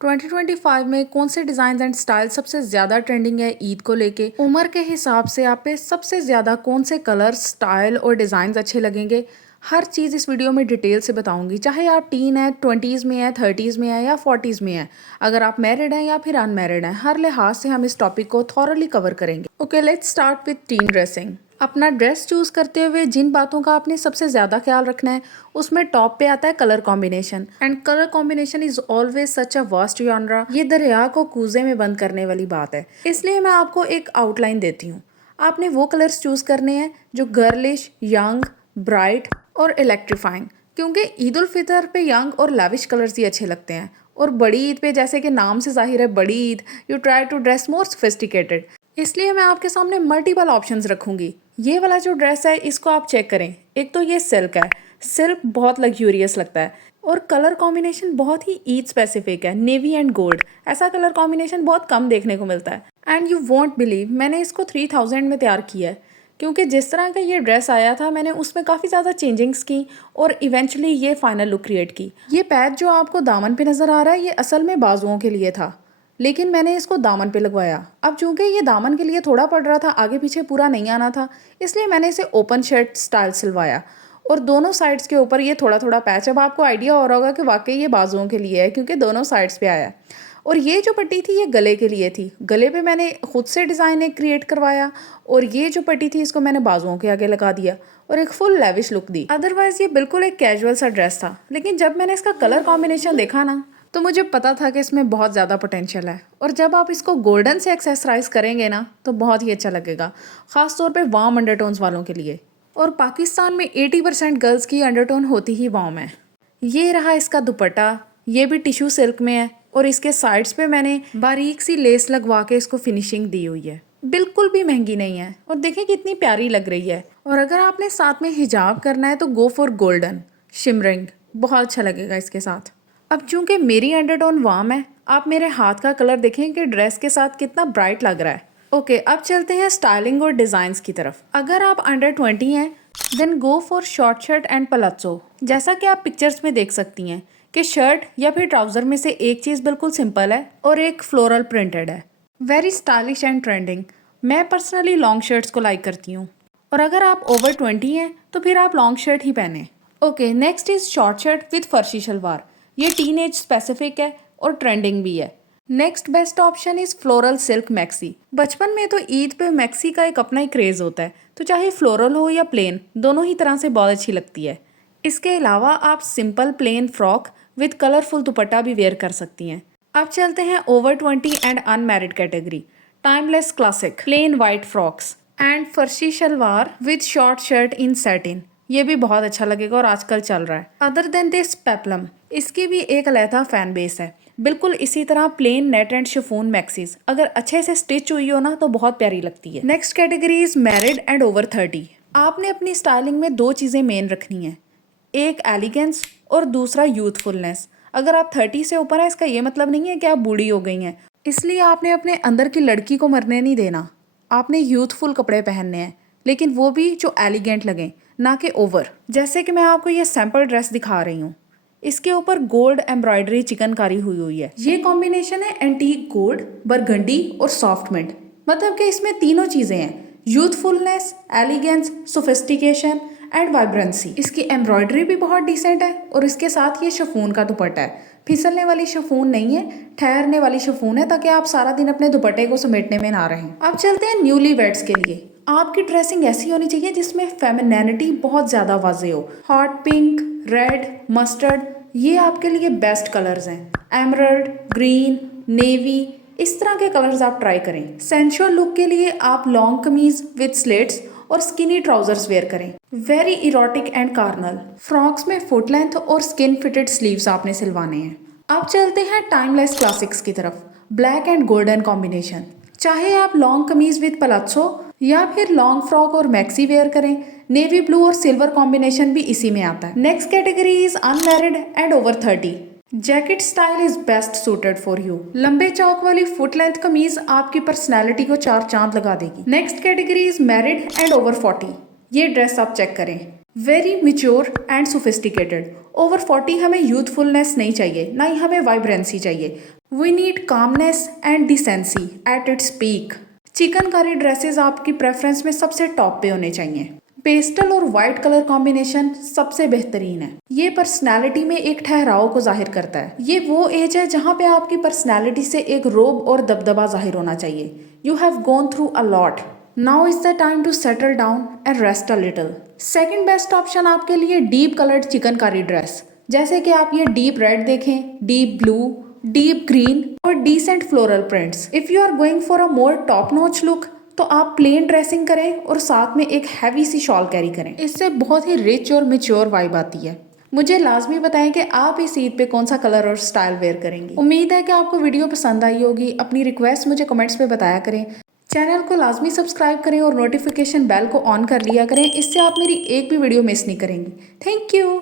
2025 में कौन से डिज़ाइन एंड स्टाइल सबसे ज़्यादा ट्रेंडिंग है ईद को लेके? उम्र के हिसाब से आप पे सबसे ज़्यादा कौन से कलर, स्टाइल और डिज़ाइन अच्छे लगेंगे? हर चीज़ इस वीडियो में डिटेल से बताऊंगी। चाहे आप टीन है, 20s में है, 30s में है या 40s में है, अगर आप मैरिड हैं या फिर अनमैरिड हैं, हर लिहाज से हम इस टॉपिक को थॉरली कवर करेंगे। Okay, let's start with tin dressing. अपना ड्रेस चूज़ करते हुए जिन बातों का आपने सबसे ज़्यादा ख्याल रखना है, उसमें टॉप पे आता है colour combination. And colour combination is always such a vast genre. ये दरिया को कूजे में बंद करने वाली बात है, इसलिए मैं आपको एक आउटलाइन देती हूँ। आपने वो कलर्स चूज़ करने हैं जो गर्लिश, यंग, ब्राइट और इलेक्ट्रीफाइंग, क्योंकि ईद उल फितर पे यंग और लैविश कलर्स ही अच्छे लगते हैं। और बड़ी ईद पे, जैसे कि नाम से जाहिर है बड़ी Eid, you try to dress more sophisticated. इसलिए मैं आपके सामने मल्टीपल ऑप्शंस रखूंगी। ये वाला जो ड्रेस है इसको आप चेक करें। एक तो ये सिल्क है, सिल्क बहुत लग्जूरियस लगता है और कलर कॉम्बिनेशन बहुत ही ईद स्पेसिफिक है, नेवी एंड गोल्ड। ऐसा कलर कॉम्बिनेशन बहुत कम देखने को मिलता है। एंड यू वॉन्ट बिलीव, मैंने इसको 3000 में तैयार किया है, क्योंकि जिस तरह का ये ड्रेस आया था मैंने उसमें काफ़ी ज़्यादा चेंजिंग्स की और इवेंचुअली ये फाइनल लुक क्रिएट की। ये पैच जो आपको दामन पे नज़र आ रहा है, ये असल में बाजुओं के लिए था, लेकिन मैंने इसको दामन पे लगवाया। अब चूंकि ये दामन के लिए थोड़ा पड़ रहा था, आगे पीछे पूरा नहीं आना था, इसलिए मैंने इसे ओपन शर्ट स्टाइल सिलवाया और दोनों साइड्स के ऊपर ये थोड़ा थोड़ा पैच। अब आपको आइडिया हो रहा होगा कि वाकई ये बाजुओं के लिए है, क्योंकि दोनों साइड्स पे आया। और ये जो पट्टी थी ये गले के लिए थी। गले पे मैंने खुद से डिज़ाइन एक क्रिएट करवाया और ये जो पट्टी थी इसको मैंने बाजुओं के आगे लगा दिया और एक फुल लेविश लुक दी। अदरवाइज ये बिल्कुल एक कैजुअल सा ड्रेस था, लेकिन जब मैंने इसका कलर कॉम्बिनेशन देखा ना, तो मुझे पता था कि इसमें बहुत ज़्यादा पोटेंशियल है। और जब आप इसको गोल्डन से एक्सेसराइज करेंगे ना, तो बहुत ही अच्छा लगेगा, ख़ास तौर पे वार्म अंडरटोन्स वालों के लिए। और पाकिस्तान में 80% गर्ल्स की अंडरटोन होती ही वार्म है। ये रहा इसका दुपट्टा, ये भी टिश्यू सिल्क में है और इसके साइड्स पे मैंने बारीक सी लेस लगवा के इसको फिनिशिंग दी हुई है। बिल्कुल भी महंगी नहीं है और देखें कितनी प्यारी लग रही है। और अगर आपने साथ में हिजाब करना है तो गो फॉर गोल्डन शिमरिंग, बहुत अच्छा लगेगा इसके साथ। अब चूंकि मेरी अंडरटोन वार्म है, आप मेरे हाथ का कलर देखें कि ड्रेस के साथ कितना ब्राइट लग रहा है। ओके, अब चलते हैं स्टाइलिंग और डिज़ाइंस की तरफ। अगर आप अंडर 20 हैं, then go for short shirt and palazzo. जैसा कि आप पिक्चर्स में देख सकती हैं कि शर्ट या फिर ट्राउज़र में से एक चीज़ बिल्कुल सिंपल है और एक फ्लोरल प्रिंटेड है। Very stylish and trending. मैं पर्सनली लॉन्ग शर्ट्स को लाइक करती हूँ, और अगर आप ओवर 20 हैं तो फिर आप लॉन्ग शर्ट ही पहने। Okay, next is short shirt with farshi shalwar. ये टीनेज स्पेसिफिक है और ट्रेंडिंग भी है। Next best option is floral silk maxi. बचपन में तो ईद पे मैक्सी का एक अपना ही क्रेज होता है, तो चाहे फ्लोरल हो या प्लेन, दोनों ही तरह से बहुत अच्छी लगती है। इसके अलावा आप simple plain frock with colourful dupatta भी वेयर कर सकती हैं। अब चलते हैं over 20 and unmarried category. Timeless classic plain white frocks and farshi shalwar with short shirt in satin, ये भी बहुत अच्छा लगेगा और आजकल चल रहा है। अदर देन दिस पेप्लम, इसकी भी एक अलहदा फैन बेस है। बिल्कुल इसी तरह plain net and chiffon maxis अगर अच्छे से स्टिच हुई हो ना, तो बहुत प्यारी लगती है। Next category is married and over 30। आपने अपनी स्टाइलिंग में दो चीज़ें मेन रखनी है, एक एलिगेंस और दूसरा यूथफुलनेस। अगर आप 30 से ऊपर है, इसका ये मतलब नहीं है कि आप बूढ़ी हो गई हैं, इसलिए आपने अपने अंदर की लड़की को मरने नहीं देना। आपने यूथफुल कपड़े पहनने हैं, लेकिन वो भी जो एलिगेंट लगें, ना कि ओवर। जैसे कि मैं आपको ये सैम्पल ड्रेस दिखा रही हूँ, इसके ऊपर गोल्ड एम्ब्रॉयडरी चिकनकारी हुई हुई है। ये कॉम्बिनेशन है एंटीक गोल्ड, बरगंडी और सॉफ्ट मिंट। मतलब कि इसमें तीनों चीज़ें हैं, youthfulness, elegance, sophistication and vibrancy. इसकी एम्ब्रॉयडरी भी बहुत डिसेंट है और इसके साथ ये शिफॉन का दुपट्टा है। फिसलने वाली शिफॉन नहीं है, ठहरने वाली शिफॉन है, ताकि आप सारा दिन अपने दुपट्टे को समेटने में ना रहें। अब चलते हैं न्यूली वेड्स के लिए। आपकी ड्रेसिंग ऐसी होनी चाहिए जिसमें फेमिनिटी बहुत ज़्यादा वाज़ेह हो। हॉट पिंक, रेड, मस्टर्ड, ये आपके लिए बेस्ट कलर्स हैं। एमरल्ड, ग्रीन, नेवी, इस तरह के कलर्स आप ट्राई करें। सेंशुअल लुक के लिए आप लॉन्ग कमीज विद स्लिट्स और स्किनी ट्राउजर्स वेयर करें। Very erotic and carnal. Frocks में फुट लेंथ और स्किन फिटेड स्लीव्स आपने सिलवाने हैं। अब चलते हैं टाइमलेस क्लासिक्स की तरफ। Black and golden combination. चाहे आप लॉन्ग कमीज विद पलाजो या फिर लॉन्ग फ्रॉक और मैक्सी वेयर करें, नेवी ब्लू और सिल्वर कॉम्बिनेशन भी इसी में आता है। Next category is unmarried and over 30। Jacket style is best suited for you. लंबे चौक वाली फुट लेंथ कमीज आपकी पर्सनैलिटी को चार चांद लगा देगी। Next category is married and over 40। ये ड्रेस आप चेक करें, very mature and sophisticated. Over 40 हमें यूथफुलनेस नहीं चाहिए, ना ही हमें वाइब्रेंसी चाहिए। We need calmness and decency at its peak. Chikankari dresses आपकी प्रेफरेंस में सबसे टॉप पे होने चाहिए। पेस्टल और वाइट कलर कॉम्बिनेशन सबसे बेहतरीन है। ये पर्सनैलिटी में एक ठहराव को जाहिर करता है। ये वो एज है जहाँ पे आपकी पर्सनैलिटी से एक रोब और दबदबा जाहिर होना चाहिए। You have gone through a lot, now is the time to settle down and rest a little. Second best option आपके लिए डीप कलर्ड चिकनकारी ड्रेस। जैसे कि आप ये डीप रेड देखें, डीप ब्लू, डीप ग्रीन और decent floral prints. If you are going for a more top notch look तो आप प्लेन ड्रेसिंग करें और साथ में एक हैवी सी शॉल कैरी करें। इससे बहुत ही रिच और मैच्योर वाइब आती है। मुझे लाजमी बताएं कि आप इस ईद पे कौन सा कलर और स्टाइल वेयर करेंगी। उम्मीद है कि आपको वीडियो पसंद आई होगी। अपनी रिक्वेस्ट मुझे कमेंट्स पे बताया करें। चैनल को लाजमी सब्सक्राइब करें और नोटिफिकेशन बेल को ऑन कर लिया करें। इससे आप मेरी एक भी वीडियो मिस नहीं करेंगी। Thank you.